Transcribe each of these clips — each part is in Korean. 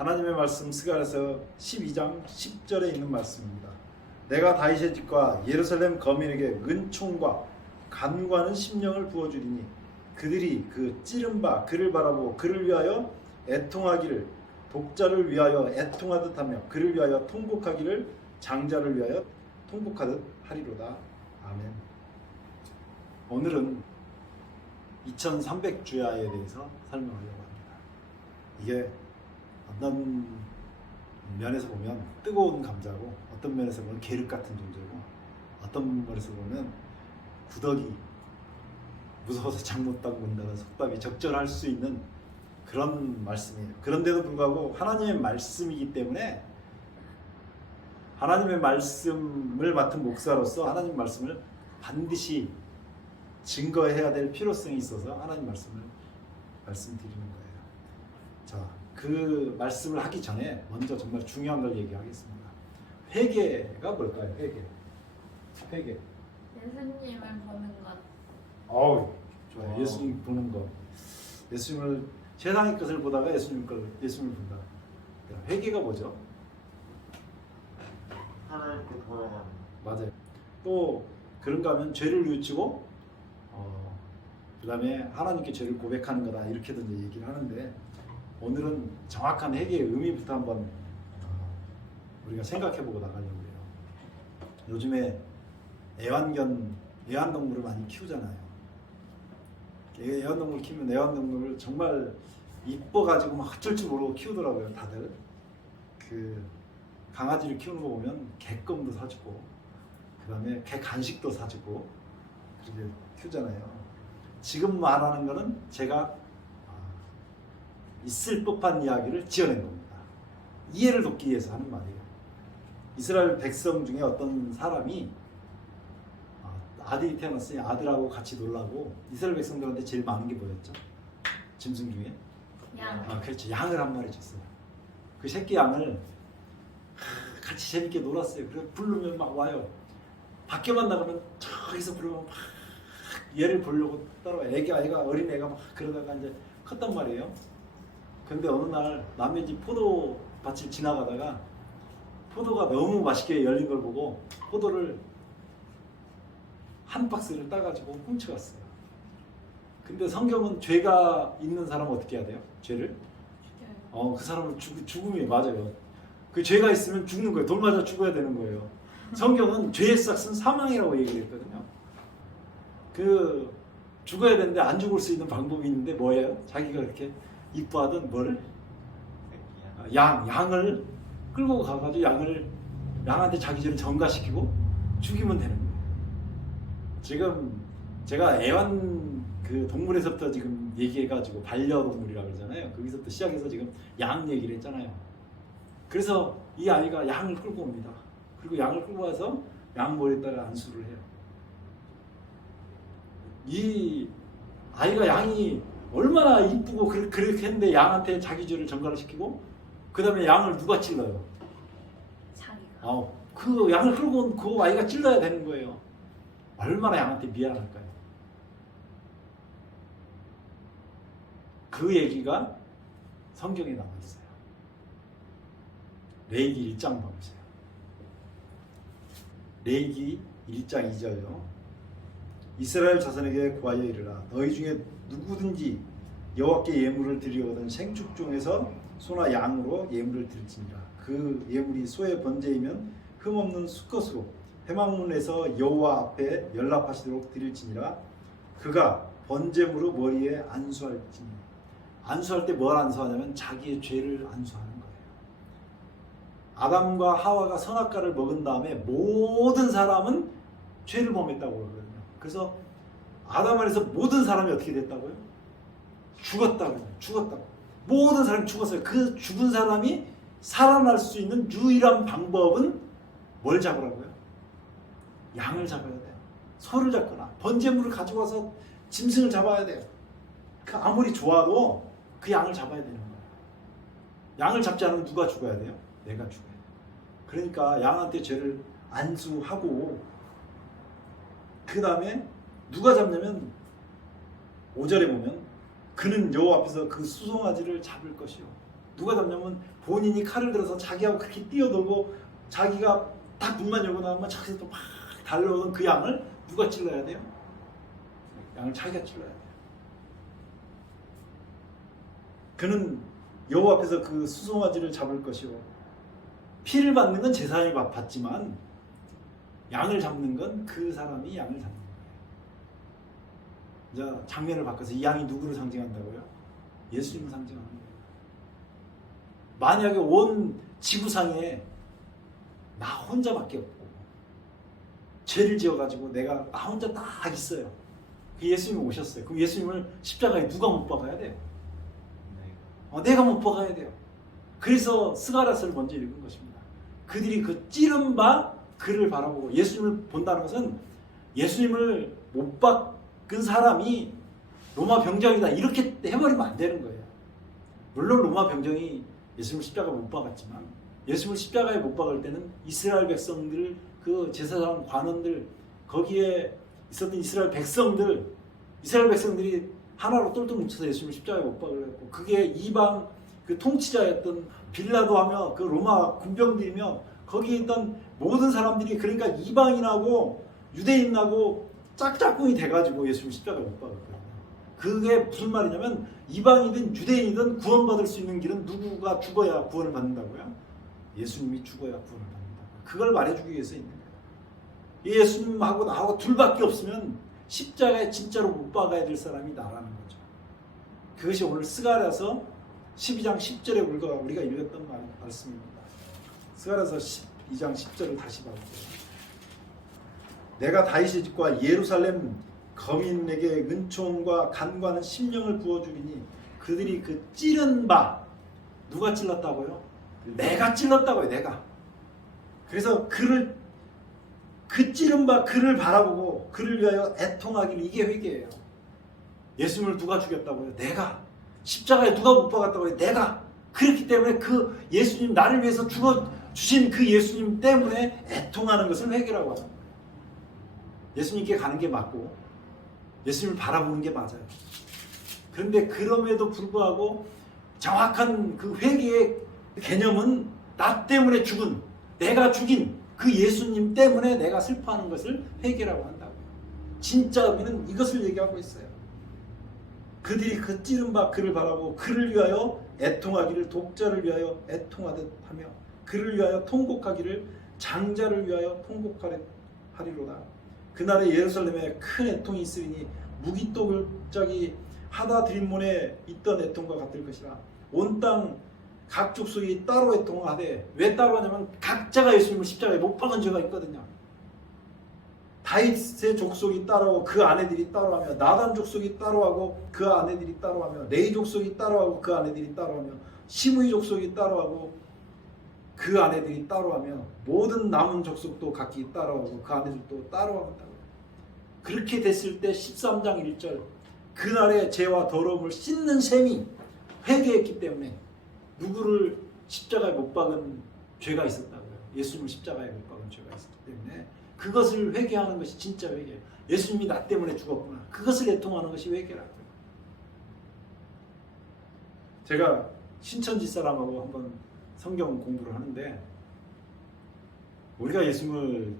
하나님의 말씀 스가랴서 12장 10절에 있는 말씀입니다. 내가 다윗의 집과 예루살렘 거민에게 은총과 간구하는 심령을 부어주리니 그들이 그 찌른 바 그를 바라보고 그를 위하여 애통하기를 독자를 위하여 애통하듯 하며 그를 위하여 통곡하기를 장자를 위하여 통곡하듯 하리로다. 아멘. 오늘은 2300주야에 대해서 설명하려고 합니다. 이게 어떤 면에서 보면 뜨거운 감자고 어떤 면에서 보면 계륵 같은 존재고 어떤 면에서 보면 구더기, 무서워서 잠 못 자고 본다는 속담이 적절할 수 있는 그런 말씀이에요. 그런데도 불구하고 하나님의 말씀이기 때문에 하나님의 말씀을 맡은 목사로서 하나님 말씀을 반드시 증거해야 될 필요성이 있어서 하나님 말씀을 말씀드리는 거예요. 자, 그 말씀을 하기 전에 먼저 정말 중요한 걸 얘기하겠습니다. 회개가 뭘까요? 회개. 예수님을 보는 것. 어우, 좋아요. 예수님 보는 것. 예수님을 세상의 것을 보다가 예수님을 본다. 회개가 뭐죠? 하나님께 돌아가는. 맞아요. 또 그런가 하면 죄를 뉘우치고 그 다음에 하나님께 죄를 고백하는 거다 이렇게도 이제 얘기를 하는데 오늘은 정확한 회개의 의미부터 한번 우리가 생각해보고 나가려고 해요. 요즘에 애완동물을 많이 키우잖아요. 애완동물 키우면 애완동물을 정말 이뻐가지고 막 어쩔 줄 모르고 키우더라고요. 다들 그 강아지를 키우는 거 보면 개껌도 사주고 그 다음에 개 간식도 사주고 그렇게 키우잖아요. 지금 말하는 거는 제가 있을 법한 이야기를 지어낸 겁니다. 이해를 돕기 위해서 하는 말이에요. 이스라엘 백성 중에 어떤 사람이 아들이 태어났으니 아들하고 같이 놀라고 이스라엘 백성들한테 제일 많은 게 뭐였죠? 짐승 중에? 양. 그렇죠. 양을 한 마리 줬어요. 그 새끼 양을 같이 재밌게 놀았어요. 그래 부르면 막 와요. 밖에만 나가면 저기서 부르면 막 얘를 보려고 따라와. 아이가 어린 애가 막 그러다가 이제 컸단 말이에요. 근데 어느 날 남의 집 포도밭을 지나가다가 포도가 너무 맛있게 열린 걸 보고 포도를 한 박스를 따가지고 훔쳐갔어요. 근데 성경은 죄가 있는 사람은 어떻게 해야 돼요? 죄를? 그 사람은 죽음이 맞아요. 그 죄가 있으면 죽는 거예요. 돌 맞아 죽어야 되는 거예요. 성경은 죄의 싹은 사망이라고 얘기를 했거든요. 그 죽어야 되는데 안 죽을 수 있는 방법이 있는데 뭐예요? 자기가 이렇게 이뻐하던 뭐를? 양을 끌고 가가지고 양한테 자기 죄를 전가시키고 죽이면 되는 거예요. 지금 제가 애완 그 동물에서부터 지금 얘기해가지고 반려동물이라고 그러잖아요. 거기서부터 시작해서 지금 양 얘기를 했잖아요. 그래서 이 아이가 양을 끌고 옵니다. 그리고 양을 끌고 와서 양 머리에다가 안수를 해요. 이 아이가 양이 얼마나 이쁘고 그렇게 했는데 양한테 자기 죄를 전가를 시키고 그 다음에 양을 누가 찔러요? 자기가. 그 양을 끌고 온 그 아이가 찔러야 되는 거예요. 얼마나 양한테 미안할까요? 그 얘기가 성경에 나와 있어요. 레위기 1장 봐보세요. 레위기 1장 2절요. 이스라엘 자손에게 구하여 이르라. 너희 중에 누구든지 여호와께 예물을 드리거든 생축 중에서 소나 양으로 예물을 드릴지니라. 그 예물이 소의 번제이면 흠없는 수컷으로 회막문에서 여호와 앞에 연락하시도록 드릴지니라. 그가 번제물로 머리에 안수할지니라. 안수할 때 뭘 안수하냐면 자기의 죄를 안수하는 거예요. 아담과 하와가 선악과를 먹은 다음에 모든 사람은 죄를 범했다고 그러거든요. 그래서 아담 안에서 모든 사람이 어떻게 됐다고요? 죽었다고. 모든 사람이 죽었어요. 그 죽은 사람이 살아날 수 있는 유일한 방법은 뭘 잡으라고요? 양을 잡아야 돼요. 소를 잡거나 번제물을 가지고 와서 짐승을 잡아야 돼요. 그 아무리 좋아도 그 양을 잡아야 되는 거예요. 양을 잡지 않으면 누가 죽어야 돼요? 내가 죽어야 돼요. 그러니까 양한테 죄를 안수하고 그 다음에 누가 잡냐면 5절에 보면 그는 여호와 앞에서 그 수송아지를 잡을 것이요 누가 잡냐면 본인이 칼을 들어서 자기하고 그렇게 뛰어들고 자기가 딱 문만 열고 나오면 자기서 또 막 달려오던 그 양을 누가 찔러야 돼요? 양을 자기가 찔러야 돼요. 그는 여호와 앞에서 그 수송아지를 잡을 것이요 피를 받는 건 제사장이 받지만 양을 잡는 건 그 사람이 양을 잡는 거예요. 이제 장면을 바꿔서 이 양이 누구를 상징한다고요? 예수님을 상징하는 거예요. 만약에 온 지구상에 나 혼자밖에 없고 죄를 지어가지고 내가 나 혼자 딱 있어요. 그 예수님이 오셨어요. 그럼 예수님을 십자가에 누가 못 박아야 돼요? 내가 못 박아야 돼요. 그래서 스가랴서를 먼저 읽은 것입니다. 그들이 그 찌른 바 그를 바라보고 예수님을 본다는 것은 예수님을 못 박은 사람이 로마 병정이다 이렇게 해버리면 안 되는 거예요. 물론 로마 병정이 예수님을 십자가에 못 박았지만 예수님을 십자가에 못 박을 때는 이스라엘 백성들 그 제사장 관원들 거기에 있었던 이스라엘 백성들이 하나로 똘똘 뭉쳐서 예수님을 십자가에 못 박으려고 그게 이방 그 통치자였던 빌라도 하며 그 로마 군병들이며 거기에 있던 모든 사람들이 그러니까 이방인하고 유대인하고 짝짝꿍이 돼가지고 예수님을 십자가에 못 박았거든요. 그게 무슨 말이냐면 이방이든 유대인이든 구원받을 수 있는 길은 누구가 죽어야 구원을 받는다고요? 예수님이 죽어야 구원을 받는다. 그걸 말해주기 위해서 있는 거예요. 예수님하고 나하고 둘밖에 없으면 십자가에 진짜로 못 박아야 될 사람이 나라는 거죠. 그것이 오늘 스가랴서 12장 10절에 우리가 읽었던 말씀입니다. 스가랴서 12장 10절을 다시 봐볼게요. 내가 다윗의 집과 예루살렘 거민에게 은총과 간과하는 심령을 부어주리니 그들이 그 찌른 바 누가 찔렀다고요? 내가 찔렀다고요. 내가. 그래서 그 찌른 바 그를 바라보고 그를 위하여 애통하기를 이게 회개예요. 예수님을 누가 죽였다고요? 내가. 십자가에 누가 못 박았다고요? 내가. 그렇기 때문에 그 예수님 나를 위해서 죽어주신 그 예수님 때문에 애통하는 것을 회개라고 하는 거예요. 예수님께 가는 게 맞고 예수님을 바라보는 게 맞아요. 그런데 그럼에도 불구하고 정확한 그 회개의 개념은 나 때문에 죽은 내가 죽인 그 예수님 때문에 내가 슬퍼하는 것을 회개라고 한다고요. 진짜 의미는 이것을 얘기하고 있어요. 그들이 그 찌른 바 그를 바라보고 그를 위하여 애통하기를 독자를 위하여 애통하듯 하며 그를 위하여 통곡하기를 장자를 위하여 통곡하리로다. 그날에 예루살렘에 큰 애통이 있으리니 무기또골짜기 하다드림몬에 있던 애통과 같을 것이라. 온 땅 각 족속이 따로 애통하되 왜 따로 하냐면 각자가 예수님을 십자가에 못 박은 죄가 있거든요. 다윗의 족속이 따로하고 그 아내들이 따로하며 나단 족속이 따로하고 그 아내들이 따로하며 레위 족속이 따로하고 그 아내들이 따로하며 시므이 족속이 따로하고 그 아내들이 따로하며 모든 남은 족속도 각기 따로하고 그 아내들도 따로한다고요. 그렇게 됐을 때 13장 1절 그날의 죄와 더러움을 씻는 셈이 회개했기 때문에 누구를 십자가에 못 박은 죄가 있었다고요. 예수님을 십자가에 못 박은 죄가 있었기 때문에 그것을 회개하는 것이 진짜 회개예요. 예수님이 나 때문에 죽었구나. 그것을 애통하는 것이 회개라고요. 제가 신천지 사람하고 한번 성경 공부를 하는데 우리가 예수님을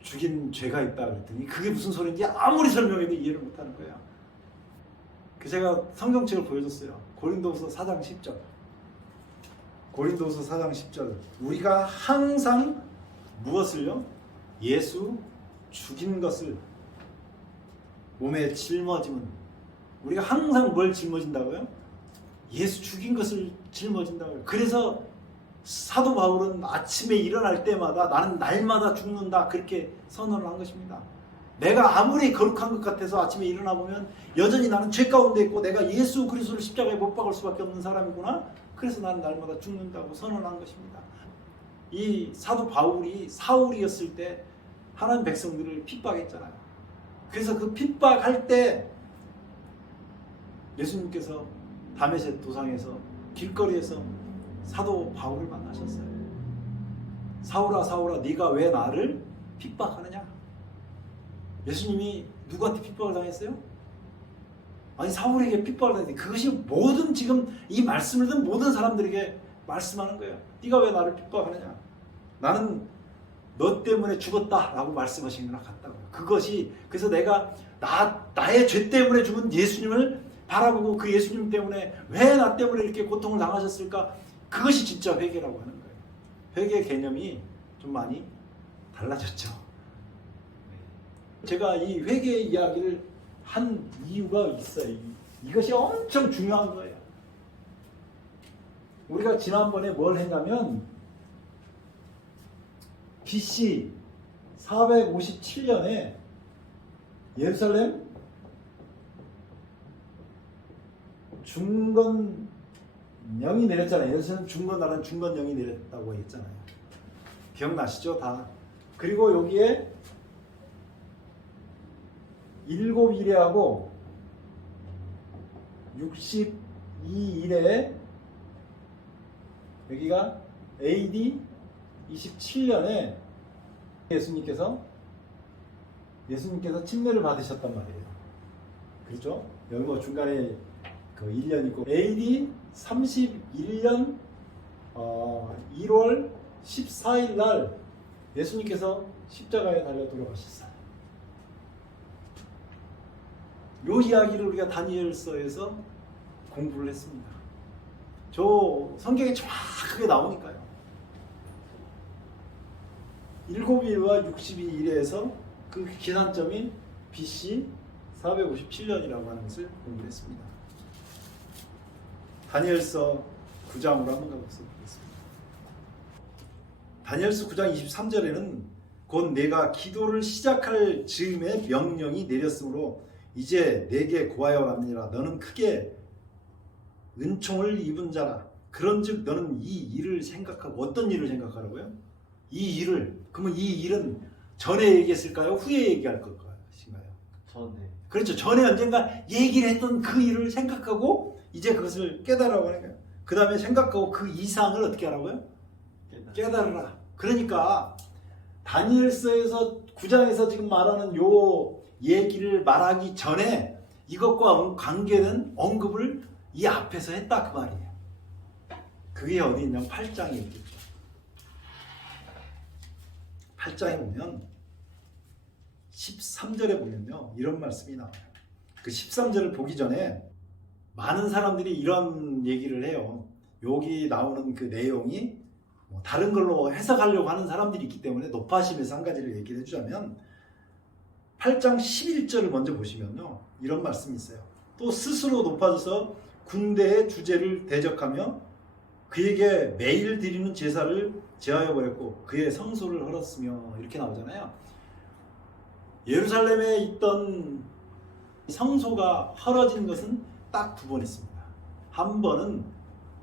죽인 죄가 있다 그랬더니 그게 무슨 소리인지 아무리 설명해도 이해를 못하는 거예요. 그 제가 성경책을 보여줬어요. 고린도후서 4장 10절. 고린도후서 4장 10절. 우리가 항상 무엇을요? 예수 죽인 것을 몸에 짊어짐은 우리가 항상 뭘 짊어진다고요? 예수 죽인 것을 짊어진다고요. 그래서 사도 바울은 아침에 일어날 때마다 나는 날마다 죽는다 그렇게 선언을 한 것입니다. 내가 아무리 거룩한 것 같아서 아침에 일어나 보면 여전히 나는 죄 가운데 있고 내가 예수 그리스도를 십자가에 못 박을 수밖에 없는 사람이구나. 그래서 나는 날마다 죽는다고 선언한 것입니다. 이 사도 바울이 사울이었을 때 하나님 백성들을 핍박했잖아요. 그래서 그 핍박할 때 예수님께서 다메섹 도상에서 길거리에서 사도 바울을 만나셨어요. 사울아 사울아 네가 왜 나를 핍박하느냐? 예수님이 누구한테 핍박을 당했어요? 아니 사울에게 핍박을 하는데 그것이 모든 지금 이 말씀을 듣는 모든 사람들에게 말씀하는 거예요. 네가 왜 나를 핍박하느냐? 나는 너 때문에 죽었다라고 말씀하시는 거랑 같다고요. 그것이 그래서 내가 나의 죄 때문에 죽은 예수님을 바라보고 그 예수님 때문에 왜 나 때문에 이렇게 고통을 당하셨을까? 그것이 진짜 회개라고 하는 거예요. 회개 개념이 좀 많이 달라졌죠. 제가 이 회개 이야기를 한 이유가 있어요. 이것이 엄청 중요한 거예요. 우리가 지난번에 뭘 했냐면 BC 457년에 예루살렘 중건령이 내렸잖아요. 예루살렘 중건나라는 중건령이 내렸다고 했잖아요. 기억나시죠? 다. 그리고 여기에 7일에하고 62일에 여기가 AD 27년에 예수님께서 침례를 받으셨단 말이에요. 그렇죠? 여기 뭐 중간에 그 1년 있고 AD 31년 1월 14일 날 예수님께서 십자가에 달려 돌아가셨어요. 요 이야기를 우리가 다니엘서에서 공부를 했습니다. 저 성경에 정확하게 나오니까요. 7일과 62일에서 그 기산점이 BC 457년이라고 하는 것을 공부했습니다. 다니엘서 9장으로 한번 가보겠습니다. 다니엘서 9장 23절에는 곧 내가 기도를 시작할 즈음에 명령이 내렸으므로 이제 내게 고하여랍니다. 너는 크게 은총을 입은 자라. 그런즉 너는 이 일을 생각하고 어떤 일을 생각하라고요? 이 일을 그러면 이 일은 전에 얘기했을까요? 후에 얘기할 것인가요? 전에. 그렇죠. 전에 언젠가 얘기를 했던 그 일을 생각하고 이제 그것을 깨달으라고 하는 거예요. 그 다음에 생각하고 그 이상을 어떻게 하라고요? 깨달으라. 그러니까 다니엘서에서 9장에서 지금 말하는 요 얘기를 말하기 전에 이것과 관계된 언급을 이 앞에서 했다 그 말이에요. 그게 어디 있냐면 8장에 있겠죠. 8장에 보면 13절에 보면요 이런 말씀이 나와요. 그 13절을 보기 전에 많은 사람들이 이런 얘기를 해요. 여기 나오는 그 내용이 뭐 다른 걸로 해석하려고 하는 사람들이 있기 때문에 높아심에서 한 가지를 얘기를 해주자면 8장 11절을 먼저 보시면요 이런 말씀이 있어요. 또 스스로 높아져서 군대의 주제를 대적하며 그에게 매일 드리는 제사를 제하여 버렸고 그의 성소를 헐었으며 이렇게 나오잖아요. 예루살렘에 있던 성소가 헐어진 것은 딱 두 번 있습니다. 한 번은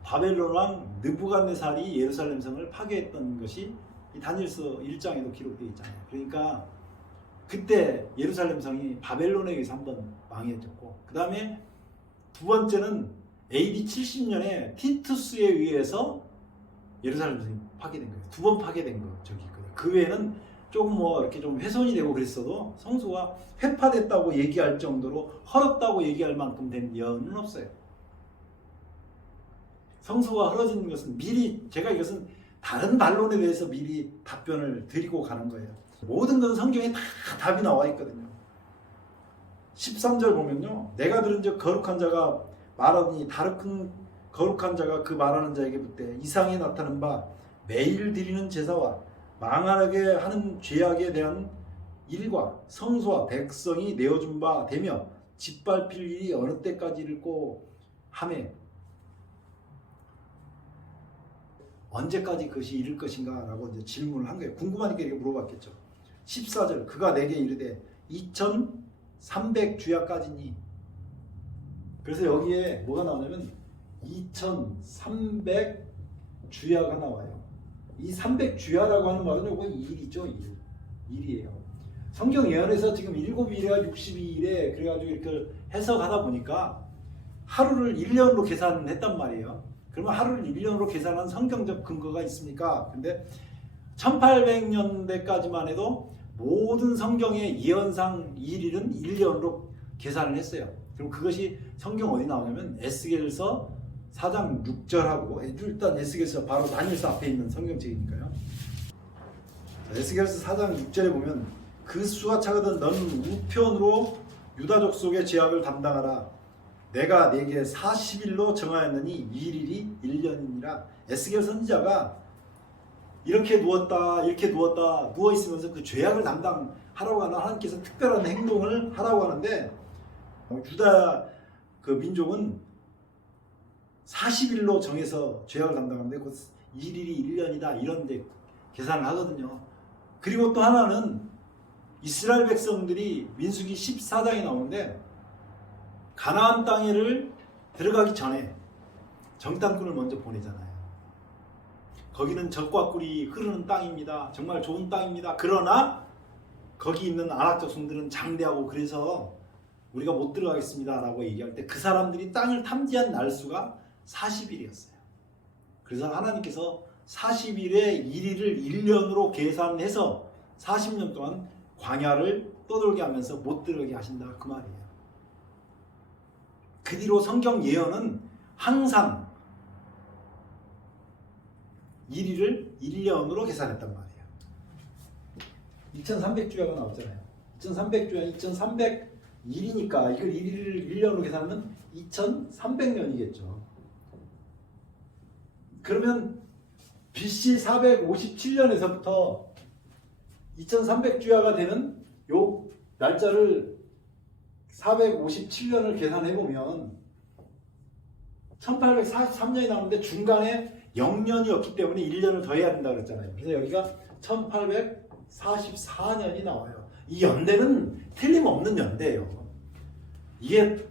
바벨론 왕 느부갓네살이 예루살렘 성을 파괴했던 것이 이 다니엘서 1장에도 기록되어 있잖아요. 그러니까 그때 예루살렘 성이 바벨론에 의해서 한번 망해졌고 그 다음에 두 번째는 AD 70년에 티투스에 의해서 예루살렘 성이 파괴된 거예요. 두 번 파괴된 거 저기 있거든요. 그 외에는 조금 뭐 이렇게 좀 훼손이 되고 그랬어도 성소가 회파됐다고 얘기할 정도로 헐었다고 얘기할 만큼 된 예언은 없어요. 성소가 헐어진 것은 미리 제가 이것은 다른 반론에 대해서 미리 답변을 드리고 가는 거예요. 모든 것은 성경에 다 답이 나와 있거든요. 13절 보면요. 내가 들은 즉 거룩한 자가 말하니 다른 거룩한 자가 그 말하는 자에게 묻되 이상에 나타난 바 매일 드리는 제사와 망하게 하는 죄악에 대한 일과 성소와 백성이 내어준 바 되며 짓밟힐 일이 어느 때까지 이르고 하매 언제까지 그것이 이를 것인가 라고 이제 질문을 한 거예요. 궁금하니까 이렇게 물어봤겠죠. 14절 그가 내게 이르되 2300주야까지니 그래서 여기에 뭐가 나오냐면 2300주야가 나와요. 이 300주야라고 하는 말은 요거 일이죠. 일이에요. 성경 예언에서 지금 7일이나 62일에 그래가지고 이렇게 해석하다 보니까 하루를 1년으로 계산했단 말이에요. 그러면 하루를 1년으로 계산한 성경적 근거가 있습니까? 근데 1800년대까지만 해도 모든 성경의 예언상 일일은 1년으로 계산을 했어요. 그럼 그것이 성경 어디 나오냐면 에스겔서 4장 6절하고 일단 에스겔서 바로 다니엘서 앞에 있는 성경책이니까요. 에스겔서 4장 6절에 보면 그 수가 차거든 너는 우편으로 유다족 속의 죄악을 담당하라. 내가 네게 40일로 정하였느니 이 일이 1년이니라. 에스겔 선지자가 이렇게 누웠다 누워 있으면서 그 죄악을 담당하라고 하는 하나님께서 특별한 행동을 하라고 하는데 유다 그 민족은 40일로 정해서 죄악을 담당하는데 그 일일이 1년이다 이런 데 계산을 하거든요. 그리고 또 하나는 이스라엘 백성들이 민수기 14장에 나오는데 가나안 땅에를 들어가기 전에 정탐꾼을 먼저 보내잖아요. 거기는 젖과 꿀이 흐르는 땅입니다. 정말 좋은 땅입니다. 그러나 거기 있는 아낙 족속들은 장대하고 그래서 우리가 못 들어가겠습니다 라고 얘기할 때 그 사람들이 땅을 탐지한 날수가 40일이었어요. 그래서 하나님께서 40일의 1일을 1년으로 계산해서 40년 동안 광야를 떠돌게 하면서 못 들어가게 하신다 그 말이에요. 그 뒤로 성경 예언은 항상 1일을 1년으로 계산했단 말이에요. 2300주야가 나왔잖아요. 2300주야 2301이니까 이걸 1일을 1년으로 계산하면 2300년이겠죠. 그러면 BC 457년에서부터 2300주야가 되는 요 날짜를 457년을 계산해보면 1843년이 나오는데 중간에 0년이었기 때문에 1년을 더 해야 된다고 그랬잖아요. 그래서 여기가 1844년이 나와요. 이 연대는 틀림없는 연대예요. 이게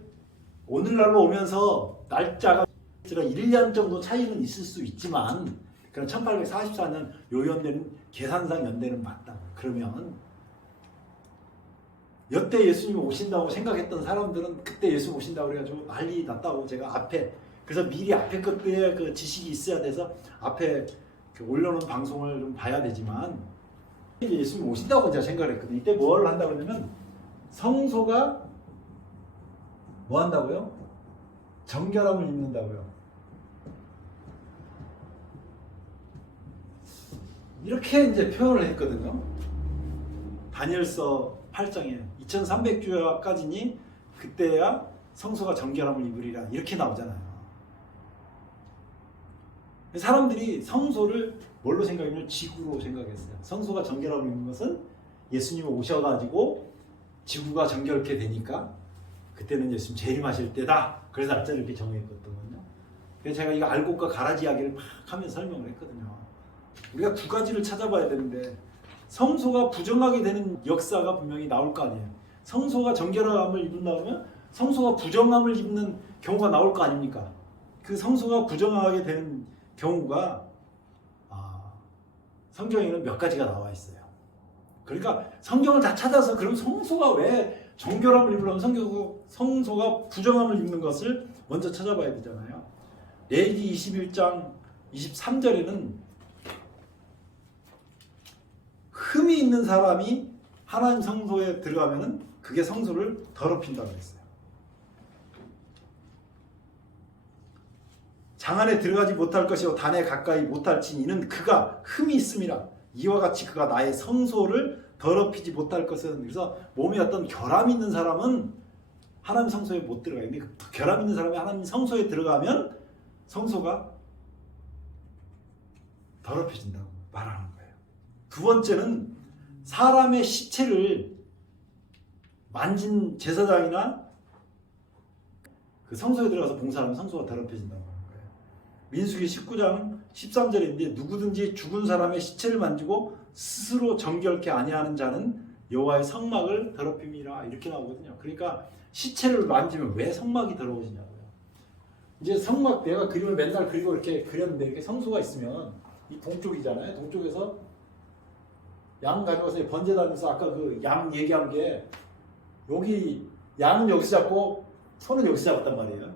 오늘날로 오면서 날짜가 1년 정도 차이는 있을 수 있지만 그럼 1844년 요 연대는 계산상 연대는 맞다. 그러면 여태 예수님이 오신다고 생각했던 사람들은 그때 예수 오신다고 그래가지고 난리 났다고 제가 앞에 그래서 미리 앞에 것들에 그 지식이 있어야 돼서 앞에 올려놓은 방송을 좀 봐야 되지만 이제 예수님 오신다고 제가 생각을 했거든요. 이때 뭘 한다고 하냐면 성소가 뭐 한다고요? 정결함을 입는다고요. 이렇게 이제 표현을 했거든요. 다니엘서 8장에 2300주야까지니 그때야 성소가 정결함을 입으리라 이렇게 나오잖아요. 사람들이 성소를 뭘로 생각하면 지구로 생각했어요. 성소가 정결함을 입는 것은 예수님이 오셔가지고 지구가 정결케 되니까 그때는 예수님 재림하실 때다. 그래서 날짜를 이렇게 정했거든요. 그래서 제가 이거 알곡과 가라지 이야기를 막 하면서 설명을 했거든요. 우리가 두 가지를 찾아봐야 되는데 성소가 부정하게 되는 역사가 분명히 나올 거 아니에요. 성소가 정결함을 입는다면 성소가 부정함을 입는 경우가 나올 거 아닙니까? 그 성소가 부정하게 되는 경우가 성경에는 몇 가지가 나와 있어요. 그러니까 성경을 다 찾아서 그럼 성소가 왜 정결함을 입으려면 성소가 부정함을 입는 것을 먼저 찾아봐야 되잖아요. 레위기 21장 23절에는 흠이 있는 사람이 하나님 성소에 들어가면은 그게 성소를 더럽힌다고 했어요. 장 안에 들어가지 못할 것이요 단에 가까이 못할진 이는 그가 흠이 있음이라. 이와 같이 그가 나의 성소를 더럽히지 못할 것은. 그래서 몸에 어떤 결함이 있는 사람은 하나님 성소에 못 들어가요. 근데 그 결함 있는 사람이 하나님 성소에 들어가면 성소가 더럽혀진다고 말하는 거예요. 두 번째는 사람의 시체를 만진 제사장이나 그 성소에 들어가서 봉사하면 성소가 더럽혀진다고 하는 거예요. 민수기 19장 13절인데 누구든지 죽은 사람의 시체를 만지고 스스로 정결케 아니하는 자는 여호와의 성막을 더럽힘이라 이렇게 나오거든요. 그러니까 시체를 만지면 왜 성막이 더러워지냐고요. 이제 성막 내가 그림을 맨날 그리고 이렇게 그렸는데 이렇게 성소가 있으면 이 동쪽이잖아요. 동쪽에서 양 가져가서 번제 다니면서 아까 그 양 얘기한 게 여기 양은 여기서 잡고 소는 여기서 잡았단 말이에요.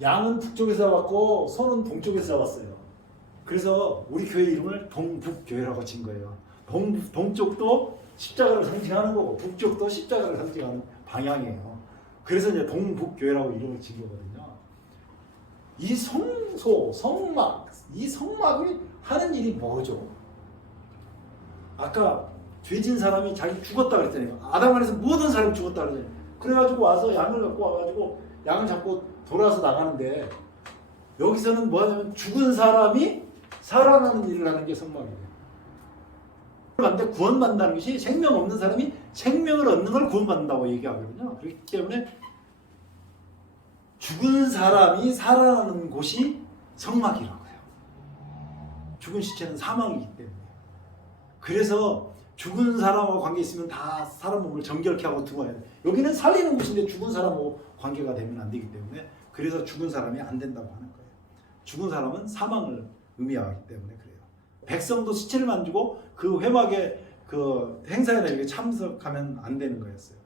양은 북쪽에서 잡았고 소는 동쪽에서 잡았어요. 그래서 우리 교회 이름을 동북교회라고 진 거예요. 동쪽도 십자가를 상징하는 거고 북쪽도 십자가를 상징하는 방향이에요. 그래서 이제 동북교회라고 이름을 지은 거거든요. 이 성소, 성막, 이 성막이 하는 일이 뭐죠? 아까 죄진 사람이 자기 죽었다 그랬잖아요. 아담 안에서 모든 사람이 죽었다 그랬잖아요. 그래가지고 와서 양을 갖고 와가지고 양을 잡고 돌아서 나가는데 여기서는 뭐 하냐면 죽은 사람이 살아나는 일을 하는 게 성막이에요. 그런데 구원받는다는 것이 생명 없는 사람이 생명을 얻는 걸 구원받는다고 얘기하거든요. 그렇기 때문에 죽은 사람이 살아나는 곳이 성막이라고요. 죽은 시체는 사망이기 때문에. 그래서 죽은 사람하고 관계 있으면 다 사람 몸을 정결케 하고 두어야 돼요. 여기는 살리는 곳인데 죽은 사람하고 관계가 되면 안 되기 때문에 그래서 죽은 사람이 안 된다고 하는 거예요. 죽은 사람은 사망을 의미하기 때문에 그래요. 백성도 시체를 만지고 그 회막의 그 행사에나 이렇게 참석하면 안 되는 거였어요.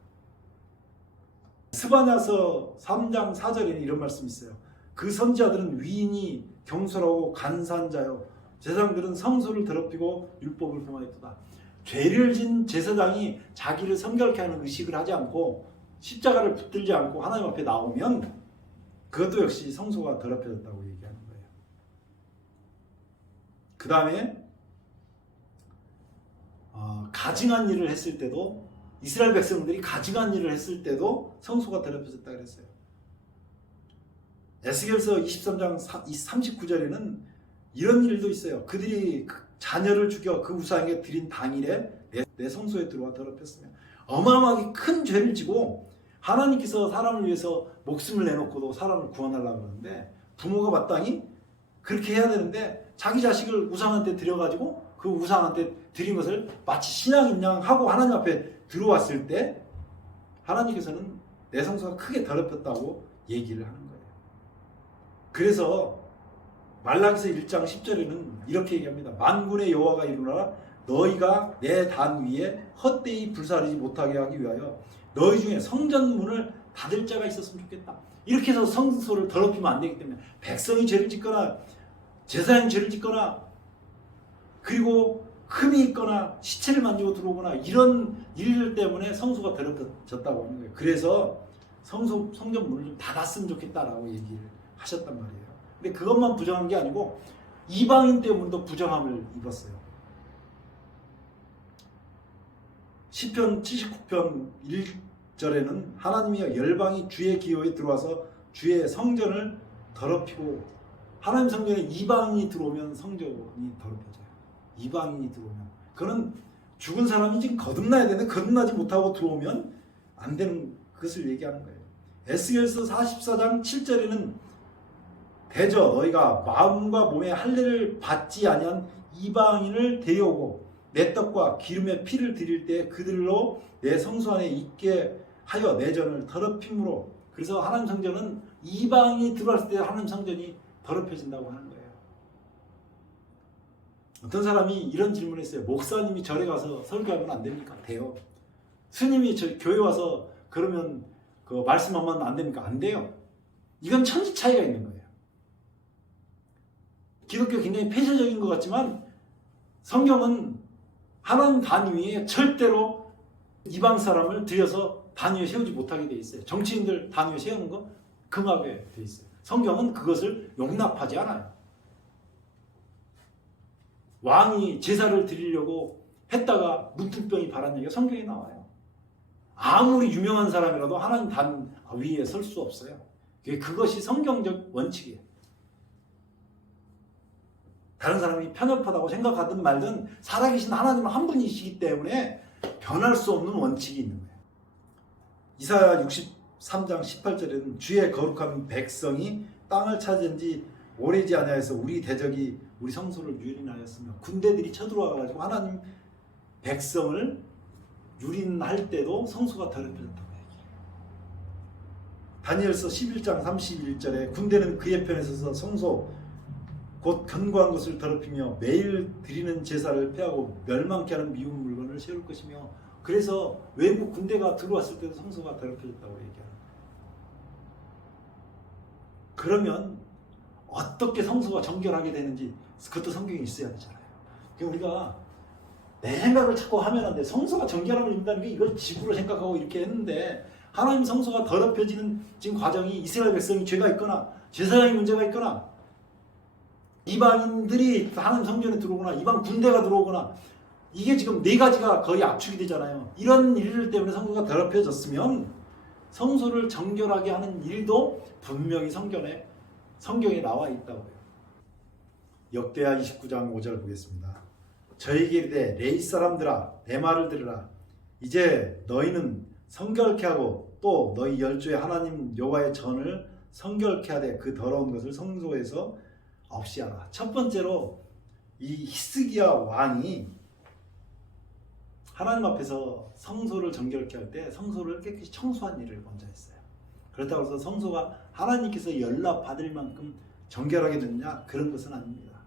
스바냐서 3장 4절에 이런 말씀이 있어요. 그 선지자들은 위인이 경솔하고 간사한 자요 제사장들은 성소를 더럽히고 율법을 범하였도다. 죄를 진 제사장이 자기를 성결케 하는 의식을 하지 않고 십자가를 붙들지 않고 하나님 앞에 나오면 그것도 역시 성소가 더럽혀졌다고 얘기하는 거예요. 그 다음에 가증한 일을 했을 때도 이스라엘 백성들이 가증한 일을 했을 때도 성소가 더럽혀졌다 그랬어요. 에스겔서 23장 39절에는 이런 일도 있어요. 그들이 자녀를 죽여 그 우상에게 드린 당일에 내 성소에 들어와 더럽혔으며 어마어마하게 큰 죄를 지고 하나님께서 사람을 위해서 목숨을 내놓고도 사람을 구원하려고 하는데 부모가 마땅히 그렇게 해야 되는데 자기 자식을 우상한테 드려가지고 그 우상한테 드린 것을 마치 신앙인 양 하고 하나님 앞에 들어왔을 때 하나님께서는 내 성소가 크게 더럽혔다고 얘기를 하는 거예요. 그래서 말라기서 1장 10절에는 이렇게 얘기합니다. 만군의 여호와가 이르노라 너희가 내 단 위에 헛되이 불사르지 못하게 하기 위하여 너희 중에 성전문을 닫을 자가 있었으면 좋겠다. 이렇게 해서 성소를 더럽히면 안 되기 때문에 백성이 죄를 짓거나 제사장이 죄를 짓거나 그리고 흠이 있거나 시체를 만지고 들어오거나 이런 일들 때문에 성소가 더럽혀졌다고 하는 거예요. 그래서 성전 문을 좀 닫았으면 좋겠다라고 얘기를 하셨단 말이에요. 근데 그것만 부정한 게 아니고 이방인 때문에도 부정함을 입었어요. 시편 79편 1절에는 하나님이 열방이 주의 기호에 들어와서 주의 성전을 더럽히고 하나님 성전에 이방인이 들어오면 성전이 더럽혀져요. 이방인이 들어오면 그는 죽은 사람이 지금 거듭나야 되는데 거듭나지 못하고 들어오면 안 되는 것을 얘기하는 거예요. 에스겔서 44장 7절에는 대저 너희가 마음과 몸에 할례를 받지 아니한 이방인을 데려오고 내 떡과 기름의 피를 드릴 때 그들로 내 성소 안에 있게 하여 내 전을 더럽힘으로 그래서 하나님 성전은 이방인이 들어왔을 때 하나님 성전이 더럽혀진다고 하는 거예요. 어떤 사람이 이런 질문을 했어요. 목사님이 절에 가서 설교하면 안 됩니까? 돼요. 스님이 교회 와서 그러면 그 말씀하면 안 됩니까? 안 돼요. 이건 천지 차이가 있는 거예요. 기독교 굉장히 폐쇄적인 것 같지만 성경은 하나님 단 위에 절대로 이방 사람을 들여서 단 위에 세우지 못하게 돼 있어요. 정치인들 단 위에 세우는 거 금하게 돼 있어요. 성경은 그것을 용납하지 않아요. 왕이 제사를 드리려고 했다가 문둥병이 발한 얘기가 성경에 나와요. 아무리 유명한 사람이라도 하나님 단 위에 설 수 없어요. 그것이 성경적 원칙이에요. 다른 사람이 편협하다고 생각하든 말든 살아계신 하나님은 한 분이시기 때문에 변할 수 없는 원칙이 있는 거예요. 이사야 63장 18절에는 주의 거룩한 백성이 땅을 찾은 지 오래지 아니하여서 우리 대적이 우리 성소를 유린하였으며 군대들이 쳐들어와가지고 하나님 백성을 유린할 때도 성소가 더럽혀졌다고 얘기해요. 다니엘서 11장 31절에 군대는 그의 편에 서서 성소 곧 견고한 것을 더럽히며 매일 드리는 제사를 폐하고 멸망케 하는 미운 물건을 세울 것이며 그래서 외국 군대가 들어왔을 때도 성소가 더럽혀졌다고 얘기하는 거예요. 그러면 어떻게 성소가 정결하게 되는지 그것도 성경에 있어야 되잖아요. 우리가 내 생각을 자꾸 하면 안 돼. 성소가 정결함을 입는다는 게 이걸 지구로 생각하고 이렇게 했는데 하나님 성소가 더럽혀지는 지금 과정이 이스라엘 백성이 죄가 있거나 제사장이 문제가 있거나 이방인들이 하나님 성전에 들어오거나 이방 군대가 들어오거나 이게 지금 네 가지가 거의 압축이 되잖아요. 이런 일들 때문에 성소가 더럽혀졌으면 성소를 정결하게 하는 일도 분명히 성경에 나와 있다고요. 역대하 29장 5절 보겠습니다. 저에게 이르되 레위 사람들아 내 말을 들으라. 이제 너희는 성결케 하고 또 너희 열조의 하나님 여호와의 전을 성결케 하되 그 더러운 것을 성소에서 없이 하라. 첫 번째로 이 히스기야 왕이 하나님 앞에서 성소를 정결케 할 때 성소를 깨끗이 청소한 일을 먼저 했어요. 그렇다고 해서 성소가 하나님께서 연락받을 만큼 정결하게 됐냐? 그런 것은 아닙니다.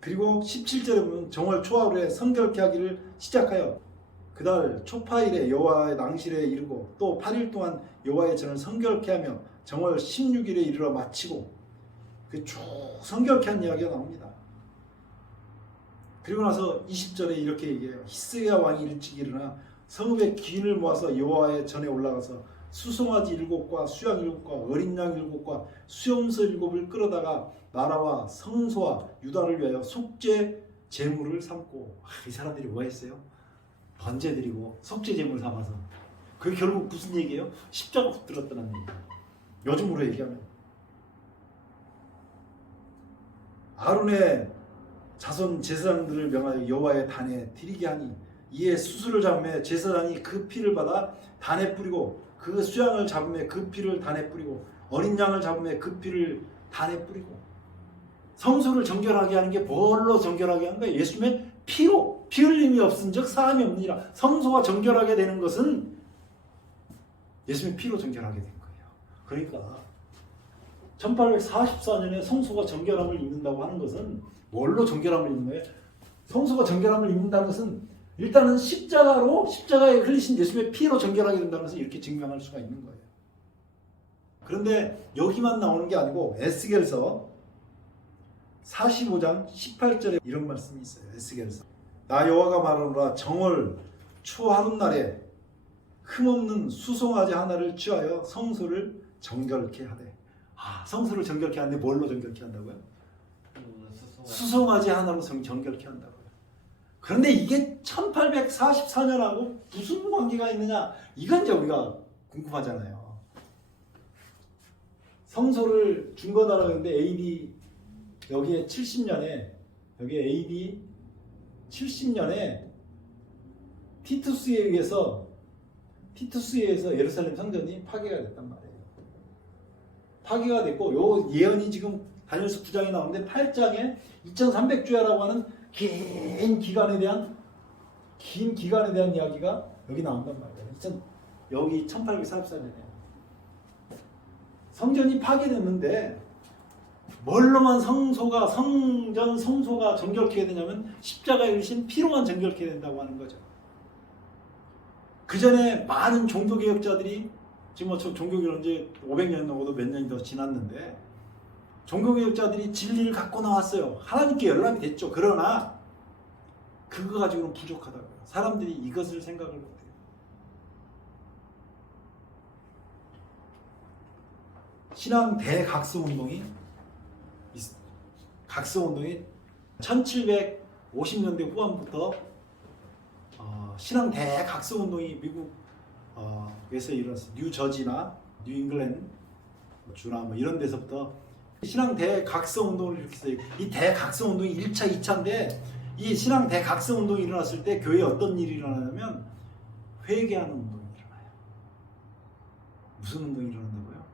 그리고 17절에 보면 정월 초하루에 성결케 하기를 시작하여 그달 초파일에 여호와의 낭실에 이르고 또 8일 동안 여호와의 전을 성결케 하며 정월 16일에 이르러 마치고 그 쭉 성결케 한 이야기가 나옵니다. 그리고 나서 20절에 이렇게 얘기해요. 히스기야 왕이 일찍 일어나 성읍의 기인을 모아서 여호와의 전에 올라가서 수송아지 7과 수양 7과 어린 양 7과 수염소 7을 끌어다가 나라와 성소와 유다를 위하여 속죄 제물을 삼고 이 사람들이 뭐 했어요? 번제 드리고 속죄 제물 삼아서 그게 결국 무슨 얘기예요? 십자가 붙들었다는 얘기예요. 요즘으로 얘기하면 아론의 자손 제사장들을 명하여 여호와의 단에 드리게 하니 이에 수수를 잡으며 제사장이 그 피를 받아 단에 뿌리고 그 수양을 잡으며 그 피를 단에 뿌리고 어린 양을 잡으며 그 피를 단에 뿌리고 성소를 정결하게 하는 게 뭘로 정결하게 하는 거예요? 예수님의 피로 피 흘림이 없은즉 사함이 없느니라. 성소가 정결하게 되는 것은 예수님의 피로 정결하게 된 거예요. 그러니까 1844년에 성소가 정결함을 입는다고 하는 것은 뭘로 정결함을 입는 거예요? 성소가 정결함을 입는다는 것은 일단은 십자가에 흘리신 예수님의 피로 정결하게 된다는 것을 이렇게 증명할 수가 있는 거예요. 그런데 여기만 나오는 게 아니고 에스겔서 45장 18절에 이런 말씀이 있어요. 에스겔서 나 여호와가 말하노라 정월 초하룻날에 흠없는 수송아지 하나를 취하여 성소를 정결케 하되 성소를 정결케 하는데 뭘로 정결케 한다고요? 수송아지 하나로 정결케 한다고요. 그런데 이게 1844년하고 무슨 관계가 있느냐? 이건 이제 우리가 궁금하잖아요. 성소를 준 거다라고 했는데 AD 여기에 70년에 여기에 AD 70년에 티투스에 의해서 예루살렘 성전이 파괴가 됐단 말이에요. 파괴가 됐고 요 예언이 지금 다니엘서 9장에 나오는데 8장에 2300주야라고 하는 긴 기간에 대한 이야기가 여기 나온단 말이에요. 여기 1844년에 성전이 파괴됐는데 뭘로만 성소가 정결케 되냐면 십자가에 흘리신 피로만 정결케 된다고 하는 거죠. 그 전에 많은 종교개혁자들이 지금 종교개혁 이제 500년 넘어도 몇 년이 더 지났는데 종교개혁자들이 진리를 갖고 나왔어요. 하나님께 연락이 됐죠. 그러나 그거 가지고는 부족하다고요. 사람들이 이것을 생각을 못해요. 신앙 대각성운동이 1750년대 후반부터 신앙 대각성운동이 미국에서 일어났어요. 뉴저지나 뉴잉글랜드 주나 뭐 이런 데서부터 신앙 대각성운동을 일으켰어요. 이 대각성운동이 1차, 2차인데 이 신앙 대각성운동이 일어났을 때 교회에 어떤 일이 일어나냐면 회개하는 운동이 일어나요. 무슨 운동이 일어난다고요?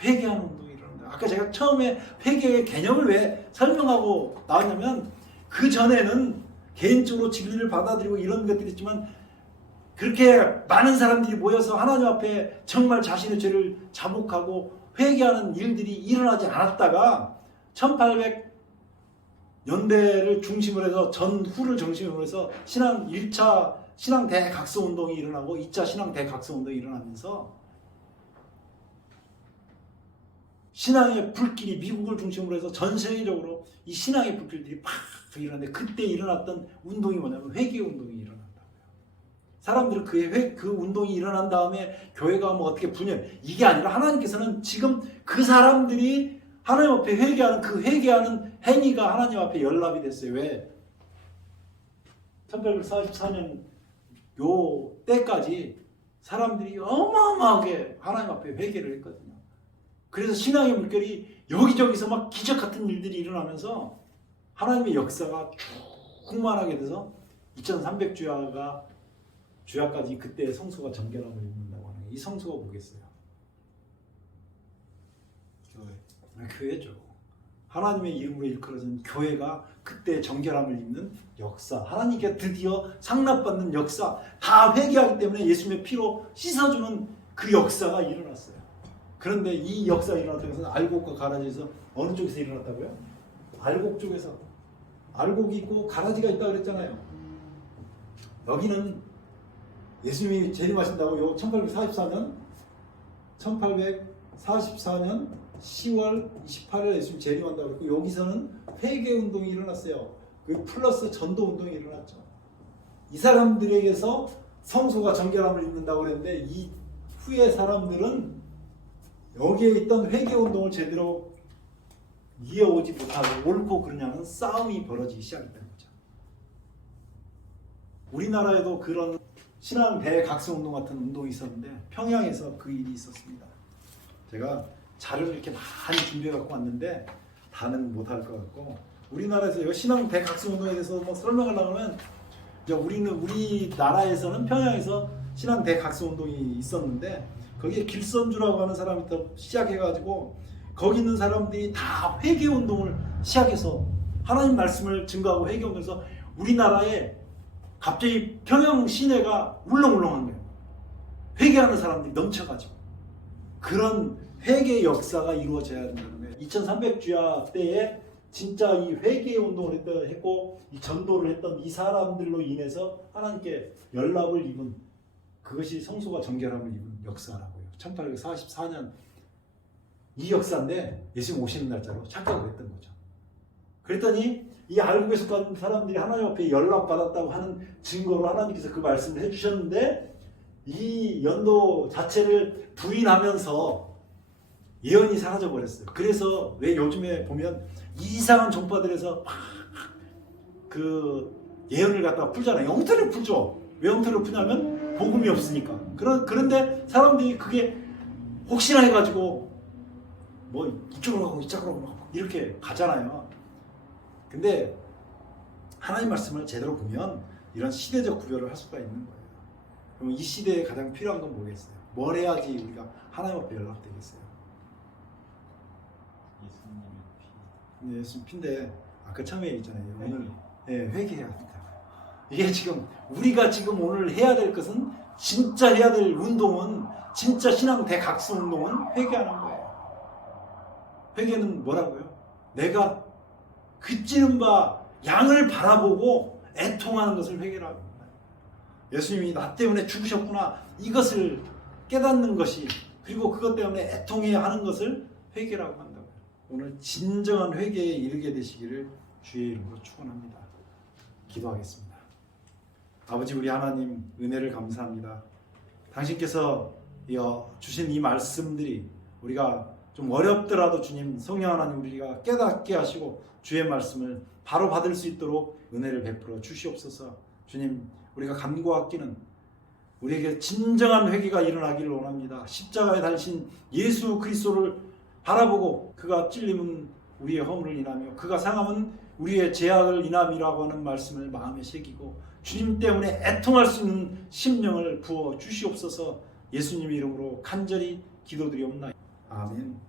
회개하는 운동이 일어난다. 아까 제가 처음에 회개의 개념을 왜 설명하고 나왔냐면 그 전에는 개인적으로 진리를 받아들이고 이런 것들이 있지만 그렇게 많은 사람들이 모여서 하나님 앞에 정말 자신의 죄를 자복하고 회개하는 일들이 일어나지 않았다가 1800년대를 중심으로 해서 전후를 중심으로 해서 신앙 1차 신앙 대각성운동이 일어나고 2차 신앙 대각성운동이 일어나면서 신앙의 불길이 미국을 중심으로 해서 전 세계적으로 이 신앙의 불길들이 팍 일어났는데 그때 일어났던 운동이 뭐냐면 회개운동이 일어난다고요. 사람들은 그 운동이 일어난 다음에 교회가 뭐 어떻게 분열, 이게 아니라 하나님께서는 지금 그 사람들이 하나님 앞에 회개하는 그 회개하는 행위가 하나님 앞에 연락이 됐어요. 왜? 1844년 요 때까지 사람들이 어마어마하게 하나님 앞에 회개를 했거든요. 그래서 신앙의 물결이 여기저기서 막 기적 같은 일들이 일어나면서 하나님의 역사가 충만하게 돼서 2300주야까지 그때 성소가 정결함을 입는다고 하는 이 성소가 뭐겠어요? 교회죠. 하나님의 이름으로 일컬어진 교회가 그때 정결함을 입는 역사, 하나님께 드디어 상납받는 역사, 다 회개하기 때문에 예수님의 피로 씻어주는 그 역사가 일어났어요. 그런데 이 역사가 일어났다고 해서 알곡과 가라지에서 어느 쪽에서 일어났다고요? 알곡 쪽에서. 알곡이 있고 가라지가 있다고 그랬잖아요. 여기는 예수님이 재림하신다고 요 1844년 10월 28일 예수님 재림한다고 그랬고 여기서는 회개운동이 일어났어요. 그 플러스 전도운동이 일어났죠. 이 사람들에게서 성소가 정결함을 입는다고 그랬는데 이 후에 사람들은 여기에 있던 회개운동을 제대로 이어오지 못하고 옳고 그르냐는 싸움이 벌어지기 시작했다는 거죠. 우리나라에도 그런 신앙 대각성운동 같은 운동이 있었는데 평양에서 그 일이 있었습니다. 제가 자료를 이렇게 많이 준비해 갖고 왔는데 다는 못할 것 같고 우리나라에서 신앙 대각성운동에 대해서 뭐 설명하려고 하면 우리나라에서는 평양에서 신앙 대각성운동이 있었는데 거기에 길선주라고 하는 사람이 또 시작해가지고 거기 있는 사람들이 다 회개운동을 시작해서 하나님 말씀을 증거하고 회개운동에서 우리나라에 갑자기 평양 시내가 울렁울렁한 거예요. 회개하는 사람들이 넘쳐가지고 그런 회개 역사가 이루어져야 된다는 거예요. 2300주야 때에 진짜 이 회개 운동을 했고 이 전도를 했던 이 사람들로 인해서 하나님께 연락을 입은 그것이 성소가 정결함을 입은 역사라고요. 1844년 이 역사인데 예수님 오시는 날짜로 착각을 했던 거죠. 그랬더니 이 알고 속한 사람들이 하나님 앞에 연락받았다고 하는 증거로 하나님께서 그 말씀을 해주셨는데 이 연도 자체를 부인하면서 예언이 사라져버렸어요. 그래서 왜 요즘에 보면 이상한 종파들에서 막 그 예언을 갖다가 풀잖아요. 엉터리로 풀죠. 왜 엉터리로 푸냐면 복음이 없으니까. 그런데 사람들이 그게 혹시나 해가지고 뭐 이쪽으로 가고 이쪽으로 가고 이렇게 가잖아요. 근데 하나님 말씀을 제대로 보면 이런 시대적 구별을 할 수가 있는 거예요. 그럼 이 시대에 가장 필요한 건 뭐겠어요? 뭘 해야지 우리가 하나님 앞에 연락되겠어요? 예수님의 피. 네, 예수님 피인데 아까 처음에 얘기했잖아요. 오늘 회개해야 된다. 이게 지금 우리가 지금 오늘 해야 될 것은 진짜 해야 될 운동은 진짜 신앙 대각성 운동은 회개하는 거예요. 회개는 뭐라고요? 내가 그찌른 바 양을 바라보고 애통하는 것을 회개라고 합니다. 예수님이 나 때문에 죽으셨구나 이것을 깨닫는 것이 그리고 그것 때문에 애통해야 하는 것을 회개라고 한다고요. 오늘 진정한 회개에 이르게 되시기를 주의 이름으로 축원합니다. 기도하겠습니다. 아버지 우리 하나님 은혜를 감사합니다. 당신께서 주신 이 말씀들이 우리가 좀 어렵더라도 주님 성령 하나님 우리가 깨닫게 하시고 주의 말씀을 바로 받을 수 있도록 은혜를 베풀어 주시옵소서. 주님 우리가 간구하기는 우리에게 진정한 회개가 일어나기를 원합니다. 십자가에 달리신 예수 그리스도를 바라보고 그가 찔림은 우리의 허물을 인하며 그가 상함은 우리의 죄악을 인함이라고 하는 말씀을 마음에 새기고 주님 때문에 애통할 수 있는 심령을 부어 주시옵소서. 예수님 이름으로 간절히 기도드리옵나이다. 아멘.